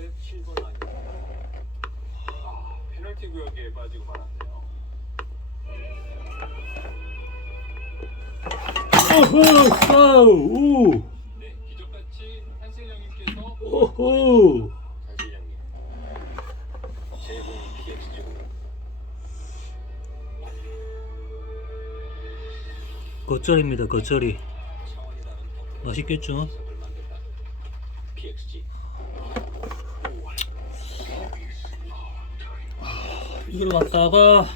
대 7번 라인. 페널티 구역에 빠지고 말았네요. 오호 싸우 네, 기적같이 한슬령님께서 오호 한슬령님 제공 PXG고 겉절입니다. 겉절이 차원이 다른 덕분에 맛있겠죠? 녀석을 만든다. PXG. 이걸 갖다가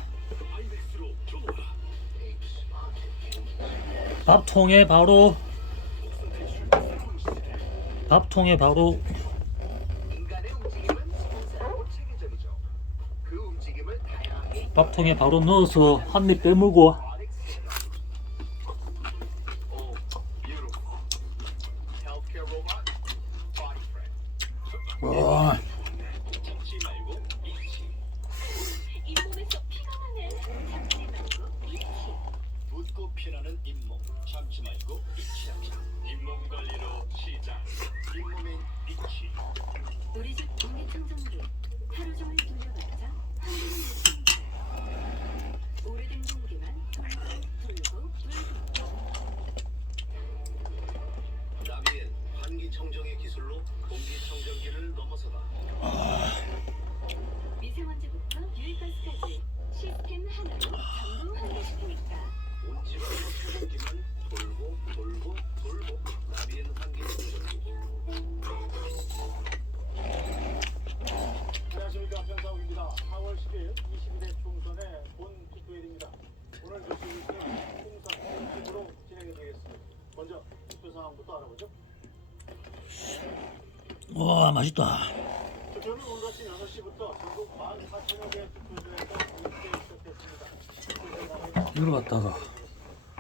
밥통에 바로 밥통에 바로 넣어서 한 입 빼물고 와 참지 말고 익히. 잇몸에서 피가 나네. 참지 말고 익히. 붓고 피나는 잇몸 참지 말고 익히하자. 잇몸 관리로 시작. 잇몸엔 익히. 우리 집 공기청정기 하루 종일 돌려봤자 한숨을 못 쉰다. 오래된 공기만 돌고 나비엔 환기청정의 기술로 공기청정기를 넘어서다. 미세먼지부터 유해가스까지 시스템 하나로 전부 환기시키니까. 온 집안으로 청정기만 돌고 나비엔 환기청정기. 안녕하십니까, 변상욱입니다. 4월 10일 22대 총선의 본 투표일입니다. 오늘 교수님은 총선 투표로 진행이 되겠습니다. 먼저 투표 상황부터 알아보죠. 와 맛있다. 투표는 오늘 아침 6시부터 전국 14,000여 개 투표소에서 이렇게 시작했습니다. 이걸 갖다가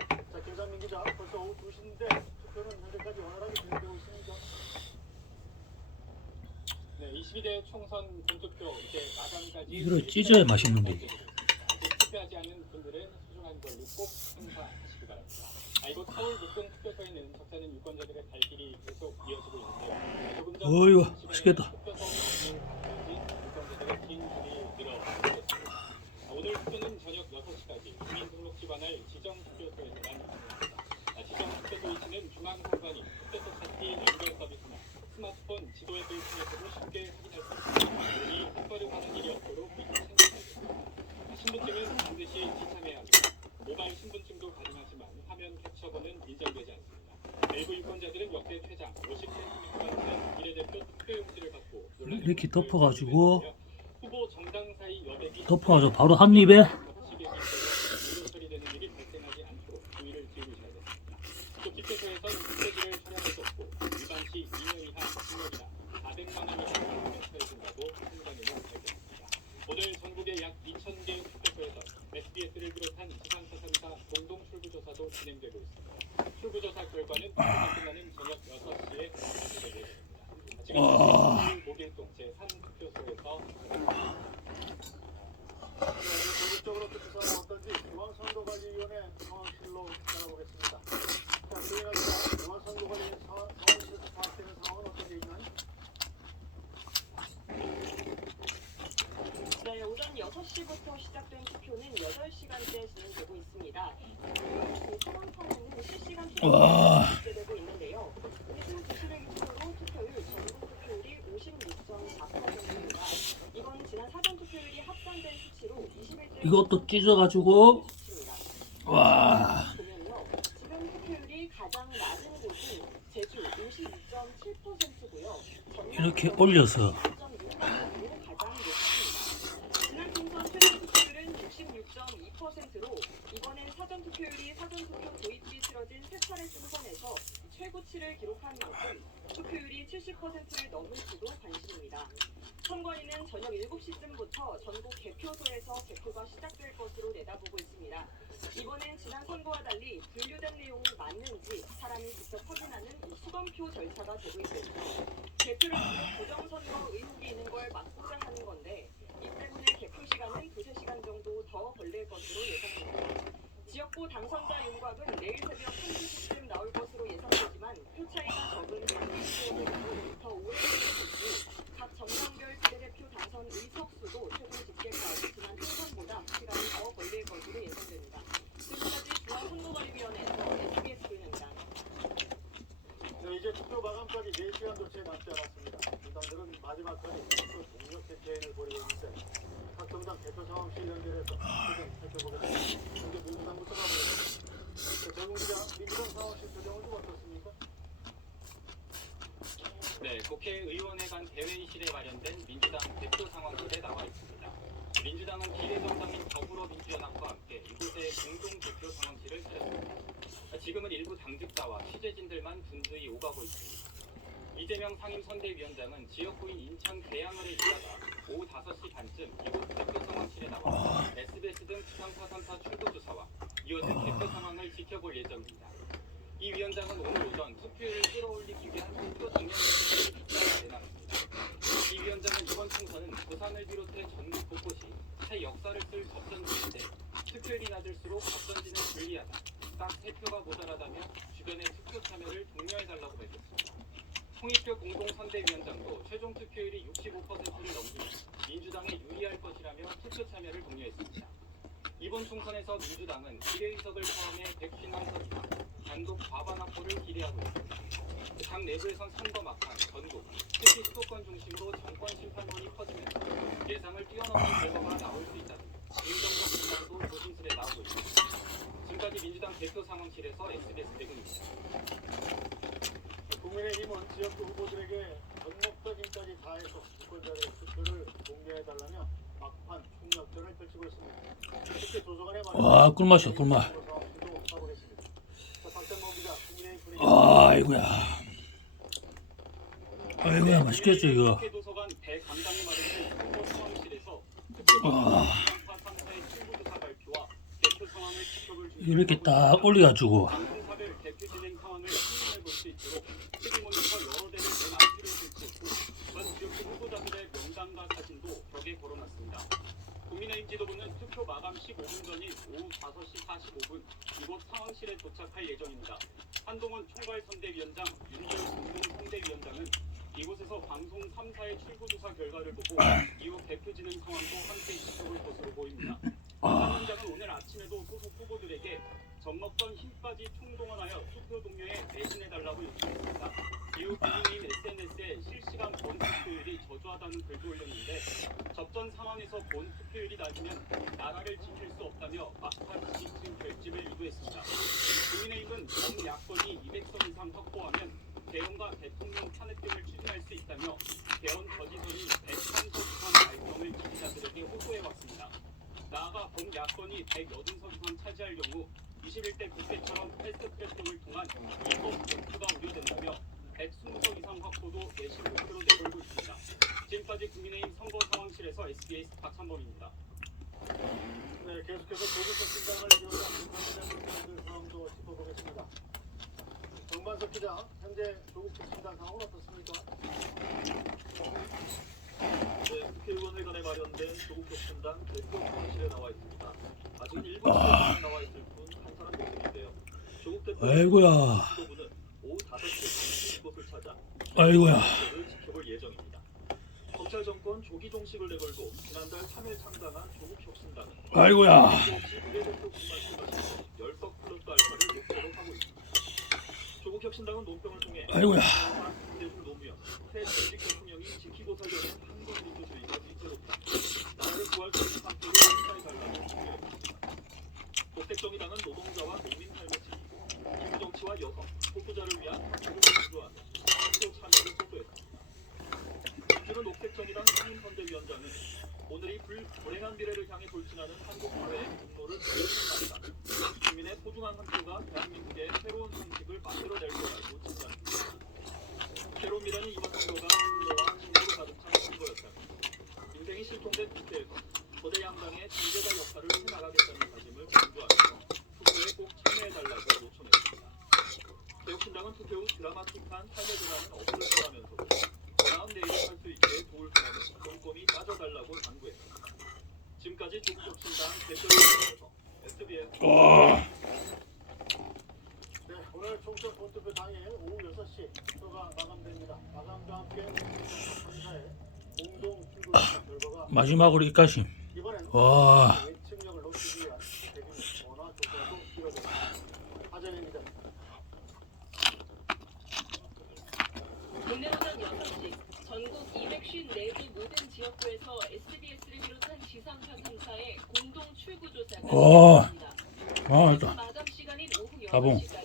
자, 김상민 기자, 벌써 오후 2시인데 투표는 현재까지 원활하게 진행되고 있습니다. 네, 22대 총선 본투표 이제 마감까지 이거를 찢어야 맛있는데. 아직 투표하지 않은 분들은 소중한 권리 꼭 행사하시기 바랍니다. 이곳 서울 목동 투표소에는 적잖은 유권자들의 발길이 계속 이어지고 있는데요. 조금 전 어이구, 시간에 맛있겠다. 투표소 유권자들의 긴 줄이 늘어섰습니다. 오늘 투표는 저녁 6시까지 주민등록지 관할 지정 투표소에서만 가능합니다. 지정 투표소 위치는 중앙선관위 투표소 찾기 연결 서비스나 스마트폰 지도 앱을 통해서도 쉽게 확인할 수 있습니다. 그러니 헛걸음하는 일이 없도록 미리 챙겨주세요. 신분증은 반드시 지참해야 합니다. 모바일 신분증도 가능하지만 화면 캡처본은 인정되지 않습니다. 일부 유권자들은 역대 퇴장 50cm가 되는 비례대표 투표용지를 받고 논란이 이렇게 덮어가지고 후보 정당 사이 여백이 덮어가지고 바로 한 입에 처리되는 일이 발생하지 않도록 주의를 기울이셔야 됩니다. 또 집회소에선 투표지를 촬영할 수 없고 위반 시 2년 이하 징역이나 400만 원 이하 벌금에 처해진다고 판단으로 밝혔습니다. 오늘 전국의 약 2,000개 투표소에서 SBS를 비롯한 지상파상사 공동 출구조사도 진행되고 있습니다. 출구조사 결과는 투표가 끝나는 저녁 6시에 발표되고 있습니다. 지금 목일동 제3투표소에서 본격적으로 투표 상황 어떤지 중앙선거관리위원회 상황실로 알아보겠습니다. 자, 수행합니다. 중앙선거관리위원회 상황실에서 파악되는 상황은 어떤 게 있나요? 네, 오전 6시부터 시작된 투표는 8시간째 진행되고 있습니다. 상황판에는 실시간 와. 투표가 집계되고 있는데요. 오늘 기술의 기준으로 투표율, 전국 투표율이 56.4%입니다. 이건 지난 사전 투표율이 합산된 수치로 21대 이것도 찢어가지고 와 보면요. 지금 투표율이 가장 낮은 곳이 제주 52.7%고요. 이렇게 올려서 가장 높습니다. 지난 총선 최종 투표율은 66.2%로 이번엔 사전 투표율이 사전 투표 도입이 치러진 세 차례 총선에서 최고치를 기록한 만큼 투표율이 70%를 넘을지도 관심입니다. 선관위는 저녁 7시쯤부터 전국 개표소에서 개표가 시작될 것으로 내다보고 있습니다. 이번엔 지난 선거와 달리 분류된 내용이 맞는지 사람이 직접 확인하는 수검표 절차가 되고 있겠죠. 개표를 통해 부정선거 의혹이 있는 걸 막고자 하는 건데 이 때문에 개표 시간은 2-3시간 정도 더 걸릴 것으로 예상됩니다. 지역구 당선자 윤곽은 내일 새벽 1-2시쯤 나올 것으로 예상되지만 표 차이가 적은 더 오래 걸릴 것이고 각 정당 국회의원회 간 대회의실에 마련된 민주당 대표 상황실에 나와 있습니다. 민주당은 비례정당인 더불어민주연합과 함께 이곳에 공동 대표 상황실을 차렸습니다. 지금은 일부 당직자와 취재진들만 분주히 오가고 있습니다. 이재명 상임선대위원장은 지역구인 인천 계양을에 있다가 오후 5시 반쯤 이곳 대표 상황실에 나와 SBS 등 지상파 3사 출구조사와 이어진 대표 상황을 지켜볼 예정입니다. 이 위원장은 오늘 오전 투표율을 끌어올리기 위한 투표 동향을 잇따라 내놨습니다. 이 위원장은 이번 총선은 부산을 비롯해 전국 곳곳이 새 역사를 쓸 접전지인데 투표율이 낮을수록 접전지는 불리하다, 딱 3표가 모자라다며 주변의 투표 참여를 독려해달라고 밝혔습니다. 홍익표 공동선대위원장도 최종 투표율이 65%를 넘기면 민주당에 유리할 것이라며 투표 참여를 독려했습니다. 이번 총선에서 민주당은 비례의석을 포함해 151석 이상, 단독 과반 확보를 기대하고 있습니다. 당 내부에선 선거 막판, 전국, 특히 수도권 중심으로 정권 심판론이 퍼지면서 예상을 뛰어넘는 결과가 나올 수 있다는 긍정적 전망도 조심스레 나오고 있습니다. 지금까지 민주당 대표 상황실에서 SBS 대근입니다. 국민의힘은 지역구 후보들에게 전목적인까지 다해서 유권자의 투표를 공개해달라며 막판 총력전을 펼치고 있습니다. 특히 도서관에 와, 꿀맛이야, 꿀맛. 아이고야, 맛있겠죠 이거. 도서관 대감당이 마련된 후보 상황실에서 투표 상황사의 출구조사 발표와 대표 상황을 지켜볼 준비. 이렇게 딱 올려가지고 방송사별 대표 진행 상황을 확인해 볼 수 있도록 TV 모니터 여러 대를 맨 앞뒤로 설치했고 전 지역구 후보자들의 명단과 사진도 벽에 걸어놨습니다. 국민의힘 지도부는 투표 마감 15분 전인 오후 5시 45분 이곳 상황실에 도착할 예정입니다. 한동훈 총괄선대위원장, 윤재욱 공동선대위원장은 이곳에서 방송 3사의 출구조사 결과를 보고 이후 대표 진행 상황도 함께 지켜볼 것으로 보입니다. 한 위원장은 오늘 아침에도 소속 후보들에게 젖먹던 힘까지 총동원하여 투표 동료에 매진해달라고 요청했습니다. 이후 국민의힘 SNS에 실시간 본 투표율이 저조하다는 글도 올렸는데 접전 상황에서 본 투표율이 낮으면 나라를 지킬 수 없다며 막판 지지층 결집을 유도했습니다. 국민의힘은 전 야권이 200석 이상 확보하면 대원과 대통령 탄핵 등을 추진할 수 있다며 대원 저지선이 103석 이상 달성을 지지자들에게 호소해왔습니다. 나아가 범야권이 180석 이상 차지할 경우 21대 국회처럼 패스트트랙 등을 통한 입법 복수가 우려된다며 120석 이상 확보도 내실 목표로 내걸고 있습니다. 지금까지 국민의힘 선거 상황실에서 SBS 박찬범입니다. 네, 계속해서 조국혁 신당을 비롯한 관련된 상황도 짚어보겠습니다. 정만석 기자, 현재 조국혁 신당 상황은 어떻습니까? 네, 국회의원회관에 마련된 조국혁 신당 대표 상황실에 나와 있습니다. 아직은 7시에 나와 있을 뿐 한산한 모습인데요. 조국 대표 아이고야. 지도부는 오후 5시에 이곳을 찾아 아이고야. 를 지켜볼 예정입니다. 검찰 정권 조기 종식을 내걸고 지난달 3일 창당한 조국혁 신당은 아이고야. 없이 비례대표 군만을 마시고 10석 플러스 알파를 목표로 하고 있습니다. 조국혁 신당은 논평을 통해 아이고야. 대중 노무현, 새 전직 대통령이 지키고 살려는 한국민주주의가 위태롭다. 나라를 구할 수 있는 상태로 행사해달라고 요구했습니다. 녹색정의당은 노동자와 농민 삶을 지키고 기부정치와 여성, 소수자를 위한 한국을 강조하며 투표 참여를 호소했습니다. 민주는 녹색정의당 상임선대위원장은 오늘이 불행한 미래를 향해 돌진하는 한국 사회의 공로를 보여주는 날이다. 국민의 소중한 한 표가 대한민국의 새로운 상식을 만들어낼 거라고 진단합니다. 새로운 미래는 이번 선거가 분노와 진보로 가득 찬 선거였다며 인생이 실종된 국회에서 거대 양당의 중재자 역할을 해나가겠다는 다짐을 강조하면서 투표에 꼭 참여해달라고 요청했습니다. 개혁신당은 투표 후 드라마틱한 삶의 전환은 없을 거라면서도 나은 내일을 할 수 있게 도울 사람은 꼼꼼히 따져달라고 당부했습니다. 지금까지 조국혁 신당 대표위원회에서 SBS 네, 오늘 총선 본투표 당일 오후 6시 투표가 마감됩니다. 마감과 함께 검사의 공동 출구조사 결과가 마지막으로 이까심. 이번엔 와. 예측력을 높이기 위한 대규모 전화 조사도 이뤄졌습니다. 하정현 기자. 오늘 오전 6시 전국 254개 모든 지역구에서 SBS를 비롯한 지상파 3사의 공동 출구조사가 오. 시작됩니다. 아, 맞다. 마감 시간인 오후 따봉. 6시까지